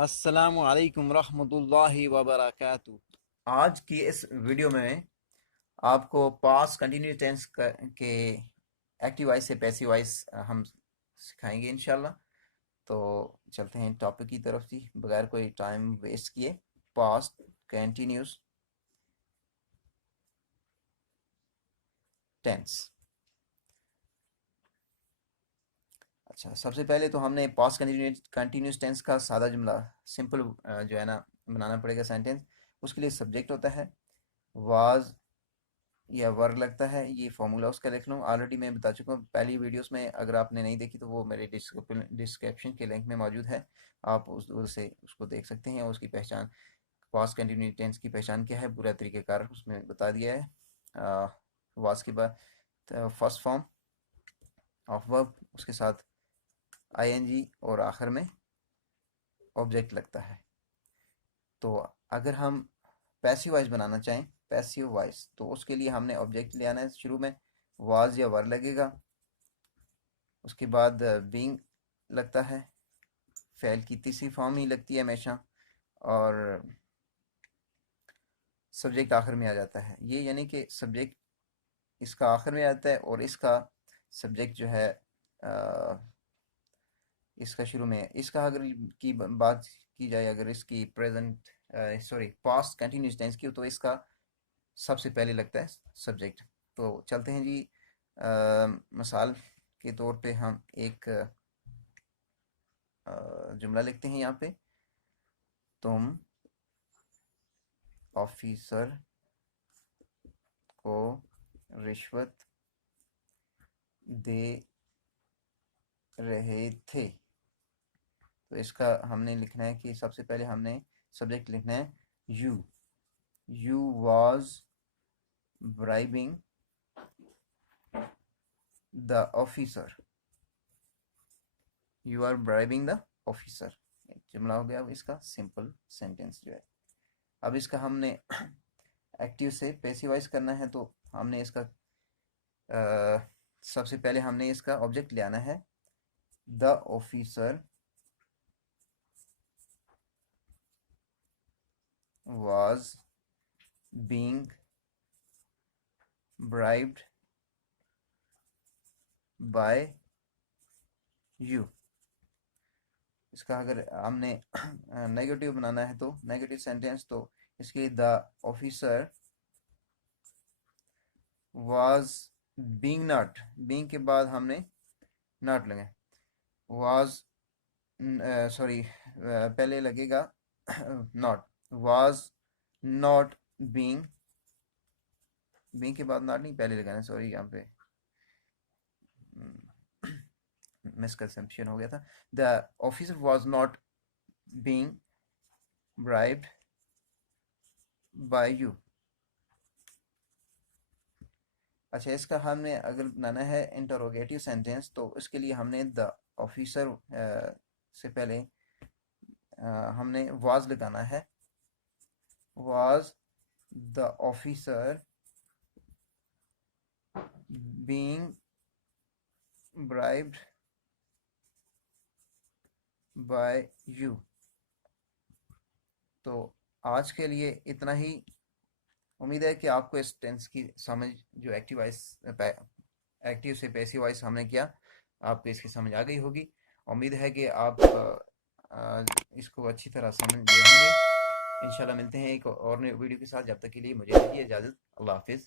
अस्सलामु अलैकुम रहमतुल्लाहि व बरकातुहू। आज की इस वीडियो में आपको पास्ट कंटिन्यूस टेंस के एक्टिव वॉइस से पैसिव वॉइस हम सिखाएंगे इंशाल्लाह। तो चलते हैं टॉपिक की तरफ जी, बगैर कोई टाइम वेस्ट किए। Past continuous tense. अच्छा, सबसे पहले तो हमने पास्ट कंटिन्यूस टेंस का सादा जुमला सिंपल जो है ना बनाना पड़ेगा सेंटेंस। उसके लिए सब्जेक्ट होता है वाज या वर्ग लगता है। ये फॉर्मूला उसका लिख लूँ, ऑलरेडी मैं बता चुका हूँ पहली वीडियोस में। अगर आपने नहीं देखी तो वो मेरे डिस्क्रिप्शन के लिंक में मौजूद है, आप उससे उसको देख सकते हैं। उसकी पहचान, पास्ट कंटिन्यूस टेंस की पहचान क्या है, पूरा तरीक़ेकार उसमें बता दिया है। वाज के बाद फर्स्ट फॉर्म ऑफ वर्ब, उसके साथ आईएनजी और आखिर में ऑब्जेक्ट लगता है। तो अगर हम पैसिव वॉइस बनाना चाहें, पैसिव वॉइस, तो उसके लिए हमने ऑब्जेक्ट ले आना है। शुरू में वाज या वर लगेगा, उसके बाद बीइंग लगता है, फ़ेल की तीसरी फॉर्म ही लगती है हमेशा, और सब्जेक्ट आखिर में आ जाता है। ये यानी कि सब्जेक्ट इसका आखिर में आता है और इसका सब्जेक्ट जो है इसका शुरू में है। इसका अगर की बात की जाए, अगर इसकी present sorry past continuous tense की, तो इसका सबसे पहले लगता है सब्जेक्ट। तो चलते हैं जी। मिसाल के तौर पे हम एक जुमला लिखते हैं यहाँ पे। तुम ऑफिसर को रिश्वत दे रहे थे। तो इसका हमने लिखना है कि सबसे पहले हमने सब्जेक्ट लिखना है you. You was bribing the officer. You are bribing the officer. जुमला हो गया अब इसका सिंपल सेंटेंस जो है। अब इसका हमने एक्टिव से पैसिवाइज करना है, तो हमने इसका सबसे पहले हमने इसका ऑब्जेक्ट ले आना है। The officer was being bribed by you. इसका अगर हमने नेगेटिव बनाना है, तो नेगेटिव सेंटेंस, तो इसके the officer was being not, being के बाद हमने नॉट लगे। वाज सॉरी पहले लगेगा not. Was not being, being के बाद नॉट नहीं पहले लगाना, सॉरी यहाँ पे मिसकंसेप्शन हो गया था। The officer was not being bribed by you. अच्छा, इसका हमने अगर बनाना है इंटरोगेटिव सेंटेंस, तो इसके लिए हमने द ऑफिसर से पहले हमने वाज लगाना है। Was the officer being bribed by you. तो आज के लिए इतना ही। उम्मीद है कि आपको इस टेंस की समझ, जो एक्टिव से पैसिव वॉइस हमने किया, आपको इसकी समझ आ गई होगी। उम्मीद है कि आप इसको अच्छी तरह समझ गए होंगे। इंशाल्लाह मिलते हैं एक और नए वीडियो के साथ। जब तक के लिए मुझे दीजिए इजाज़त। अल्लाह हाफिज़।